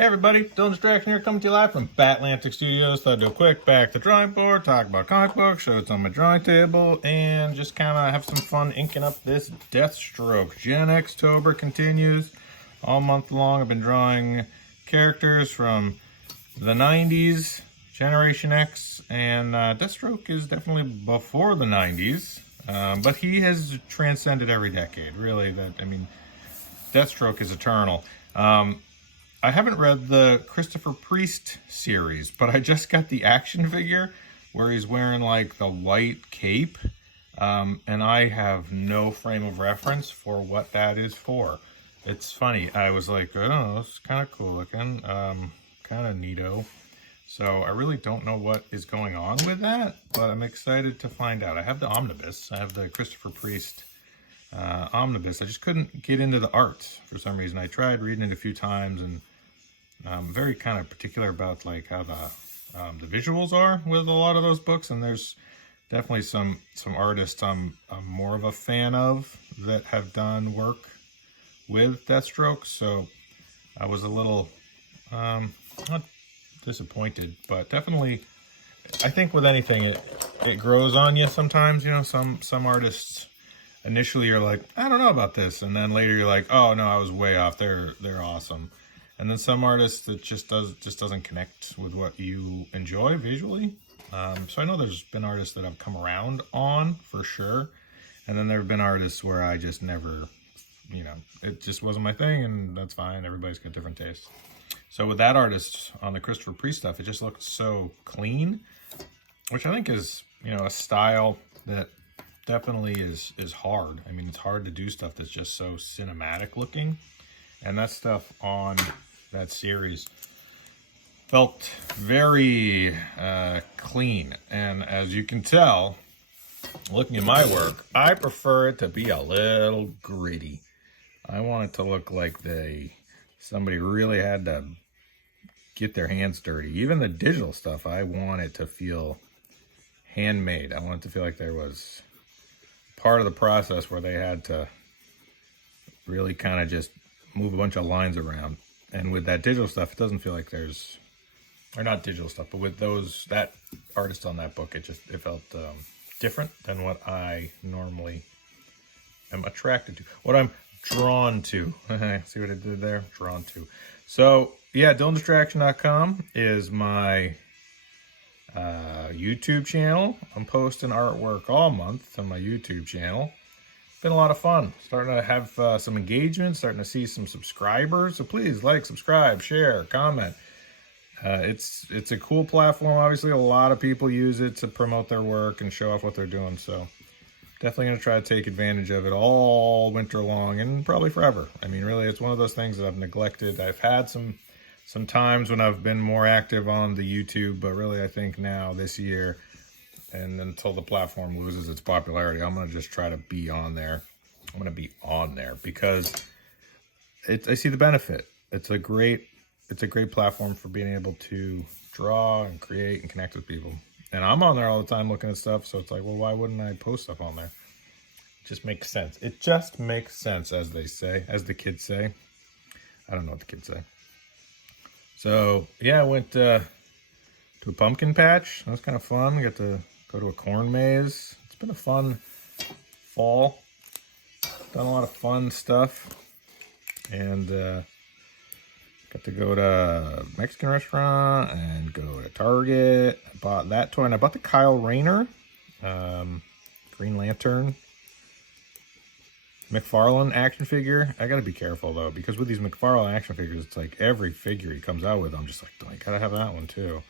Hey everybody, Dylan Distraction here, coming to you live from Batlantic Studios. Thought I'd do a quick back to the drawing board, talk about comic books, show what's on my drawing table, and just kind of have some fun inking up this Deathstroke. Gen Xtober continues all month long. I've been drawing characters from the 90s, Generation X, and Deathstroke is definitely before the 90s, but he has transcended every decade, really. Deathstroke is eternal. I haven't read the Christopher Priest series, but I just got the action figure where he's wearing like the white cape, and I have no frame of reference for what that is for. It's funny. I was like, I don't know, it's kind of cool looking, kind of neato. So I really don't know what is going on with that, but I'm excited to find out. I have the omnibus. I have the Christopher Priest omnibus. I just couldn't get into the art for some reason. I tried reading it a few times, and I'm very kind of particular about like how the visuals are with a lot of those books, and there's definitely some artists I'm more of a fan of that have done work with Deathstroke. So I was a little not disappointed, but definitely I think with anything it grows on you sometimes. You know, some artists initially you're like, I don't know about this, and then later you're like, oh no, I was way off. They're awesome. And then some artists that just doesn't connect with what you enjoy visually. So I know there's been artists that I've come around on for sure, and then there have been artists where I just never, you know, it just wasn't my thing, and that's fine. Everybody's got different tastes. So with that artist on the Christopher Priest stuff, it just looked so clean, which I think is, you know, a style that definitely is hard. I mean, it's hard to do stuff that's just so cinematic looking, and that stuff on that series felt very clean. And as you can tell, looking at my work, I prefer it to be a little gritty. I want it to look like somebody really had to get their hands dirty. Even the digital stuff, I want it to feel handmade. I want it to feel like there was part of the process where they had to really kind of just move a bunch of lines around. And with that digital stuff, it doesn't feel like there's, or not digital stuff, but with that artist on that book, it felt different than what I normally am attracted to, what I'm drawn to. See what I did there? Drawn to. So yeah, DylanDistraction.com is my YouTube channel. I'm posting artwork all month on my YouTube channel. Been a lot of fun. Starting to have some engagement, starting to see some subscribers. So please like, subscribe, share, comment. It's a cool platform. Obviously, a lot of people use it to promote their work and show off what they're doing. So definitely going to try to take advantage of it all winter long and probably forever. I mean, really, it's one of those things that I've neglected. I've had some times when I've been more active on the YouTube, but really I think now this year, and until the platform loses its popularity, I'm going to just try to be on there. I'm going to be on there because I see the benefit. It's a great platform for being able to draw and create and connect with people. And I'm on there all the time looking at stuff, so it's like, well, why wouldn't I post stuff on there? It just makes sense. It just makes sense, as they say, as the kids say. I don't know what the kids say. So, yeah, I went to a pumpkin patch. That was kind of fun. I got to go to a corn maze. It's been a fun fall. Done a lot of fun stuff. And got to go to a Mexican restaurant and go to Target. I bought that toy, and I bought the Kyle Rayner Green Lantern McFarlane action figure. I gotta be careful though, because with these McFarlane action figures, it's like every figure he comes out with, I'm just like, I gotta have that one too.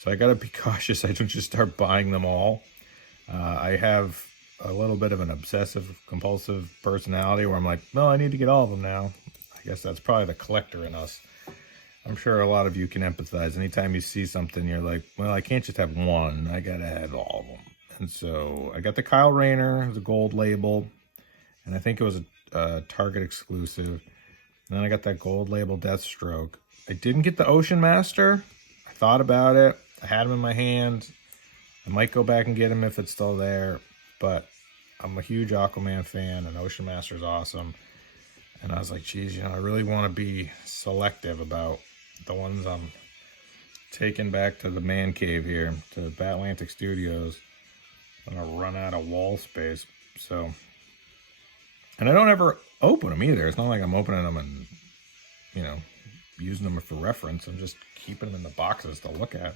So I gotta be cautious. I don't just start buying them all. I have a little bit of an obsessive compulsive personality where I'm like, no, I need to get all of them now. I guess that's probably the collector in us. I'm sure a lot of you can empathize. Anytime you see something, you're like, well, I can't just have one. I gotta have all of them. And so I got the Kyle Rayner, the gold label, and I think it was a Target exclusive. And then I got that gold label Deathstroke. I didn't get the Ocean Master. I thought about it. I had him in my hand. I might go back and get him if it's still there, but I'm a huge Aquaman fan, and Ocean Master is awesome. And I was like, geez, you know, I really want to be selective about the ones I'm taking back to the man cave here, to Batlantic Studios. I'm gonna run out of wall space, so. And I don't ever open them either. It's not like I'm opening them and, you know, using them for reference. I'm just keeping them in the boxes to look at.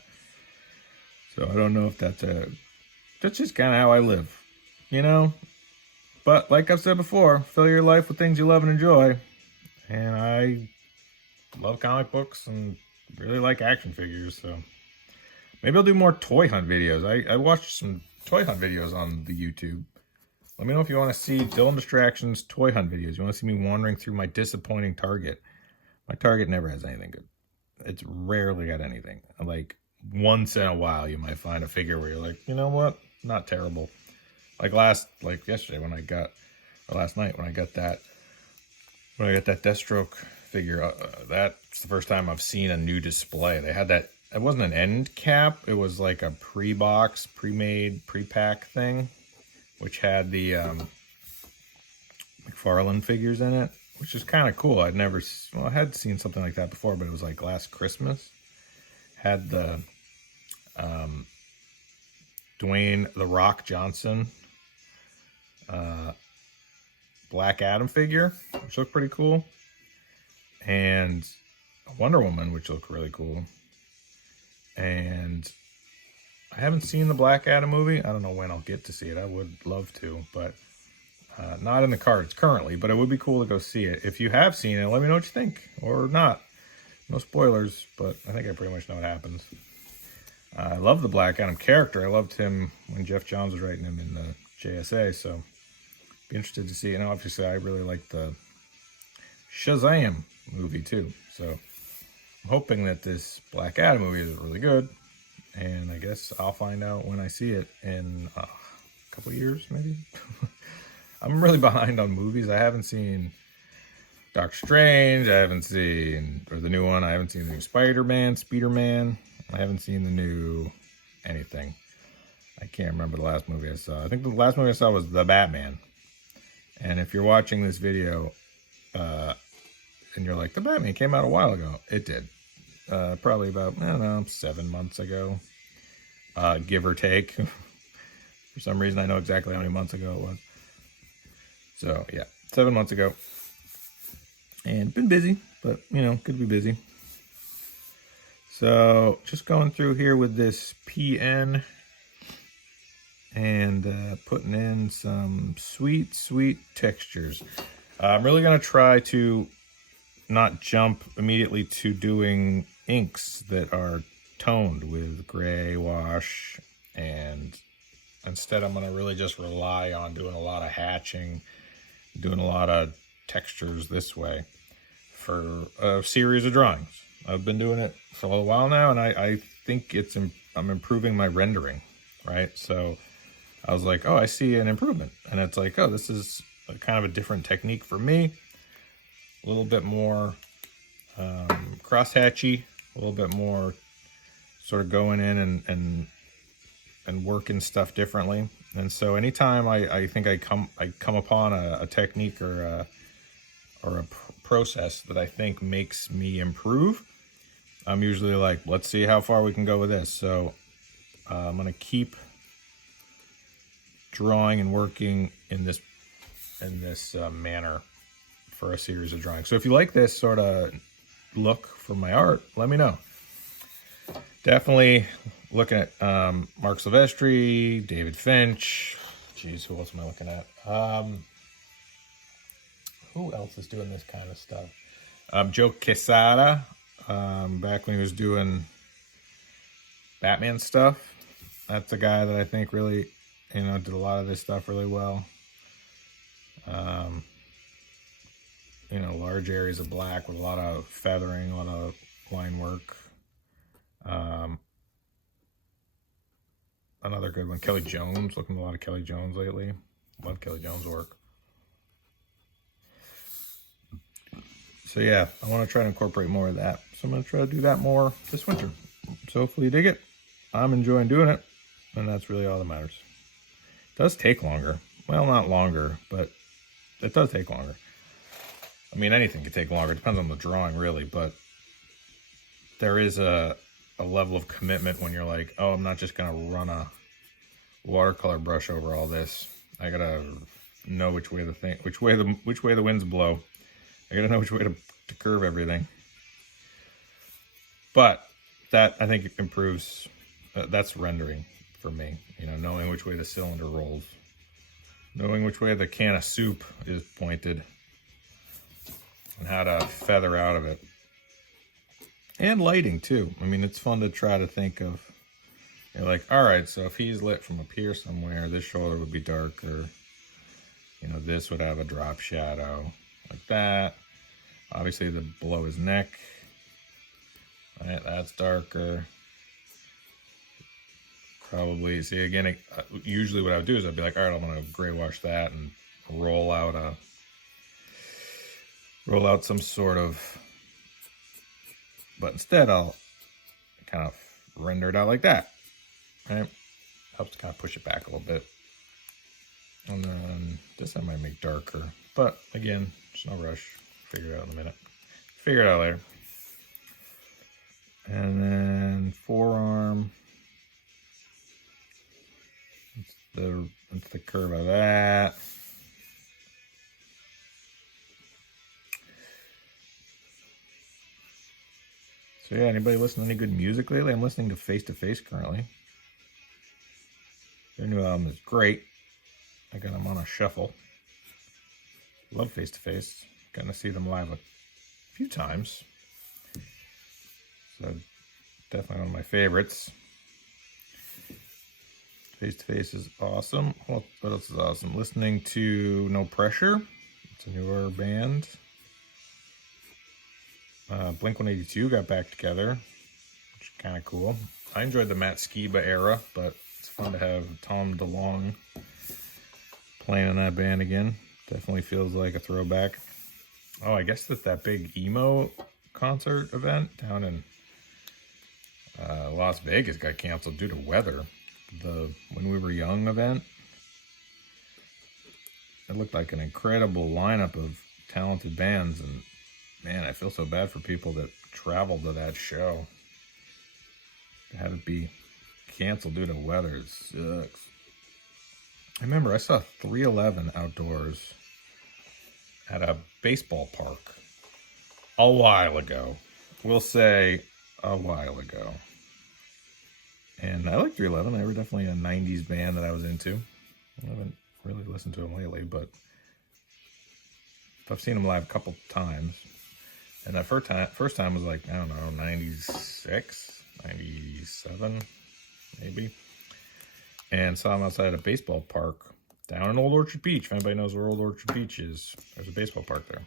So I don't know if that's just kind of how I live, you know? But like I've said before, fill your life with things you love and enjoy. And I love comic books and really like action figures, so maybe I'll do more toy hunt videos. I watched some toy hunt videos on the YouTube. Let me know if you want to see Dylan Distractions toy hunt videos. You want to see me wandering through my disappointing Target. My Target never has anything good. It's rarely got anything. Like, once in a while, you might find a figure where you're like, you know what? Not terrible. Like yesterday when I got, or last night when I got that Deathstroke figure. That's the first time I've seen a new display. They had that. It wasn't an end cap. It was like a pre-box, pre-made, pre-pack thing, which had the McFarlane figures in it, which is kind of cool. I had seen something like that before, but it was like last Christmas. Had the Dwayne "The Rock" Johnson Black Adam figure, which looked pretty cool, and Wonder Woman, which looked really cool. And I haven't seen the Black Adam movie. I don't know when I'll get to see it. I would love to, but not in the cards currently. But it would be cool to go see it. If you have seen it, let me know what you think, or not. No spoilers, but I think I pretty much know what happens. I love the Black Adam character. I loved him when Jeff Johns was writing him in the JSA, so be interested to see. And obviously, I really like the Shazam movie too. So I'm hoping that this Black Adam movie is really good. And I guess I'll find out when I see it in a couple of years, maybe. I'm really behind on movies. I haven't seen Doctor Strange. I haven't seen, or the new one. I haven't seen the new Spider-Man. I haven't seen the new anything. I can't remember the last movie I saw. I think the last movie I saw was The Batman. And if you're watching this video and you're like, The Batman came out a while ago. It did. Probably about, I don't know, 7 months ago. Give or take. For some reason, I know exactly how many months ago it was. So, yeah, 7 months ago. And been busy, but, you know, could be busy. So, just going through here with this PN and putting in some sweet, sweet textures. I'm really going to try to not jump immediately to doing inks that are toned with gray wash, and instead I'm going to really just rely on doing a lot of hatching, doing a lot of textures this way for a series of drawings. I've been doing it for a little while now, and I think I'm improving my rendering, right? So I was like, oh, I see an improvement, and it's like, oh, this is kind of a different technique for me, a little bit more cross-hatchy, a little bit more sort of going in and working stuff differently. And so anytime I think I come upon a technique or a process that I think makes me improve, I'm usually like, let's see how far we can go with this. So I'm going to keep drawing and working in this manner for a series of drawings. So if you like this sort of look for my art, let me know. Definitely looking at Mark Silvestri, David Finch. Jeez, who else am I looking at? Who else is doing this kind of stuff? Joe Quesada, back when he was doing Batman stuff. That's a guy that I think really, did a lot of this stuff really well. Large areas of black with a lot of feathering, a lot of line work. Another good one, Kelly Jones. Looking at a lot of Kelly Jones lately. Love Kelly Jones' work. So yeah, I want to try to incorporate more of that. So I'm going to try to do that more this winter. So hopefully you dig it. I'm enjoying doing it, and that's really all that matters. It does take longer. Well, not longer, but it does take longer. I mean, anything can take longer. It depends on the drawing, really, but there is a level of commitment when you're like, oh, I'm not just gonna run a watercolor brush over all this. I gotta know which way the winds blow. I gotta know which way to curve everything. But that, I think, improves. That's rendering for me. You know, knowing which way the cylinder rolls, knowing which way the can of soup is pointed, and how to feather out of it. And lighting too. I mean, it's fun to try to think of. You're like, all right, so if he's lit from up here somewhere, this shoulder would be darker. You know, this would have a drop shadow like that. Obviously, below his neck, right, that's darker. Probably, see, again, usually what I would do is I'd be like, all right, I'm gonna gray wash that and roll out some sort of, but instead I'll kind of render it out like that, right? Helps to kind of push it back a little bit. And then this I might make darker, but again, there's no rush. Figure it out in a minute. Figure it out later. And then forearm. That's the curve of that. So yeah, anybody listen to any good music lately? I'm listening to Face to Face currently. Their new album is great. I got them on a shuffle. Love Face to Face. Gotten to see them live a few times. So definitely one of my favorites. Face to Face is awesome. What else is awesome? Listening to No Pressure. It's a newer band. Blink-182 got back together, which is kind of cool. I enjoyed the Matt Skiba era, but it's fun to have Tom DeLonge playing in that band again. Definitely feels like a throwback. Oh, I guess that big emo concert event down in Las Vegas got canceled due to weather. The When We Were Young event. It looked like an incredible lineup of talented bands, and man, I feel so bad for people that traveled to that show. To have it be canceled due to weather, it sucks. I remember I saw 311 outdoors at a baseball park a while ago. We'll say a while ago. And I like 311. They were definitely a 90s band that I was into. I haven't really listened to them lately, but I've seen them live a couple times. And that first time was like, I don't know, 96, 97, maybe. And saw them outside a baseball park down in Old Orchard Beach. If anybody knows where Old Orchard Beach is, there's a baseball park there.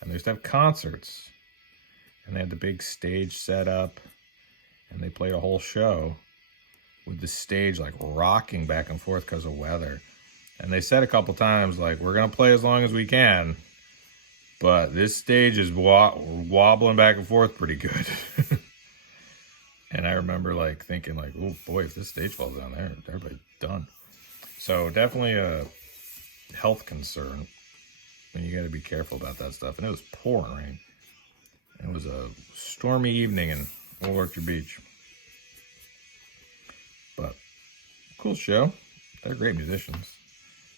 And they used to have concerts. And they had the big stage set up. And they played a whole show with the stage like rocking back and forth because of weather. And they said a couple times, like, we're going to play as long as we can, but this stage is wobbling back and forth pretty good. And I remember like thinking like, oh boy, if this stage falls down there, everybody's done. So definitely a health concern. And you got to be careful about that stuff. And it was pouring rain. It was a stormy evening in Old Orchard Beach. But cool show. They're great musicians.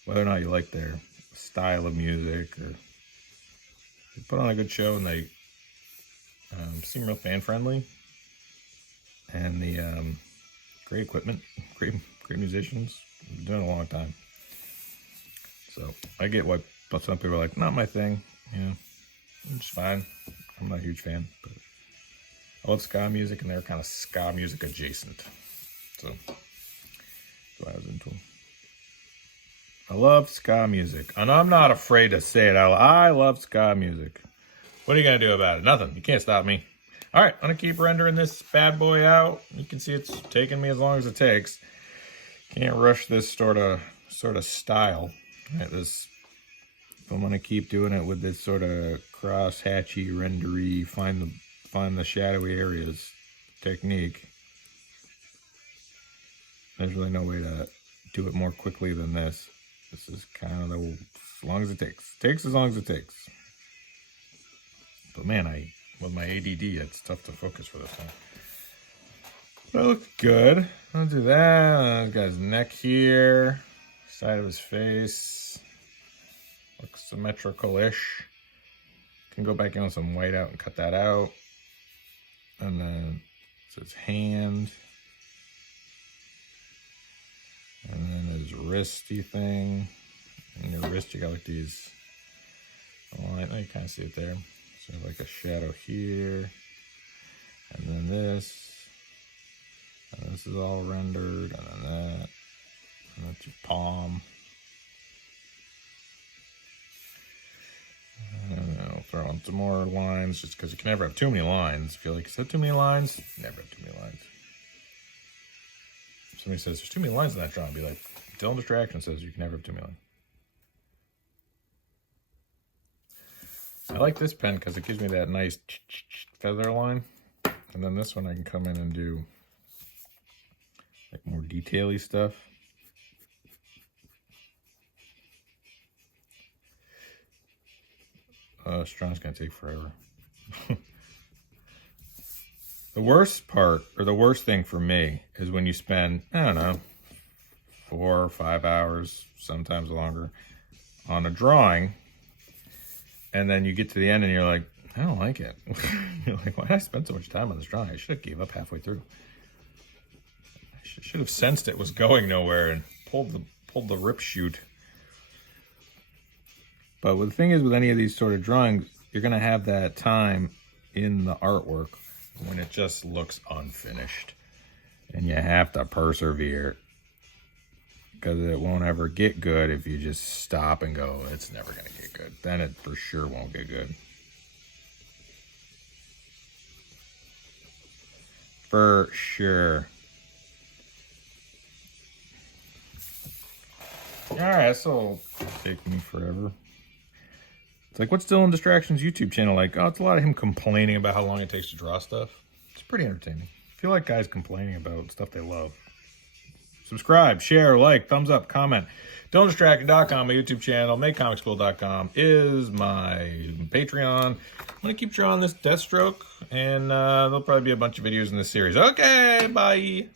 Whether or not you like their style of music, or they put on a good show, and they seem real fan friendly, and the great equipment, great musicians. Been doing it a long time. So I get why some people are like, not my thing. You know, it's fine. I'm not a huge fan, but I love ska music, and they're kind of ska music adjacent. So that's why I was into them. I love ska music, and I'm not afraid to say it. I love ska music. What are you going to do about it? Nothing. You can't stop me. All right, I'm going to keep rendering this bad boy out. You can see it's taking me as long as it takes. Can't rush this sort of style. Right, I'm going to keep doing it with this sort of cross-hatchy, rendery, find the shadowy areas technique. There's really no way to do it more quickly than this. This is kind of as long as it takes. Takes as long as it takes. But man, I with my ADD, it's tough to focus for this thing. That looks good. I'll do that. I've got his neck here, side of his face. Looks symmetrical-ish. Can go back in with some white out and cut that out. And then it's his hand. And then his wristy thing. And your wrist, you got like these. Oh, you kind of see it there. So you have like a shadow here. And then this. And this is all rendered. And then that. And that's your palm. And then I'll throw on some more lines just because you can never have too many lines. If you like, is that too many lines? Never have too many lines. If somebody says there's too many lines in that drawing, I'll be like, Dylan Distraction says you can never have too many lines. I like this pen because it gives me that nice feather line. And then this one I can come in and do like more detail-y stuff. Strong's gonna take forever. The worst part, or the worst thing for me, is when you spend, I don't know, 4 or 5 hours, sometimes longer, on a drawing, and then you get to the end and you're like, I don't like it. You're like, why did I spend so much time on this drawing? I should have gave up halfway through. I should have sensed it was going nowhere and pulled the rip shoot. But the thing is, with any of these sort of drawings, you're going to have that time in the artwork when it just looks unfinished. And you have to persevere, because it won't ever get good if you just stop and go, it's never going to get good. Then it for sure won't get good. For sure. Alright, this will take me forever. It's like, what's Dylan Distraction's YouTube channel like? Oh, it's a lot of him complaining about how long it takes to draw stuff. It's pretty entertaining. I feel like guys complaining about stuff they love. Subscribe, share, like, thumbs up, comment. DylanDistraction.com, my YouTube channel. MakeComicsCool.com is my Patreon. I'm going to keep drawing this Deathstroke, and there'll probably be a bunch of videos in this series. Okay, bye!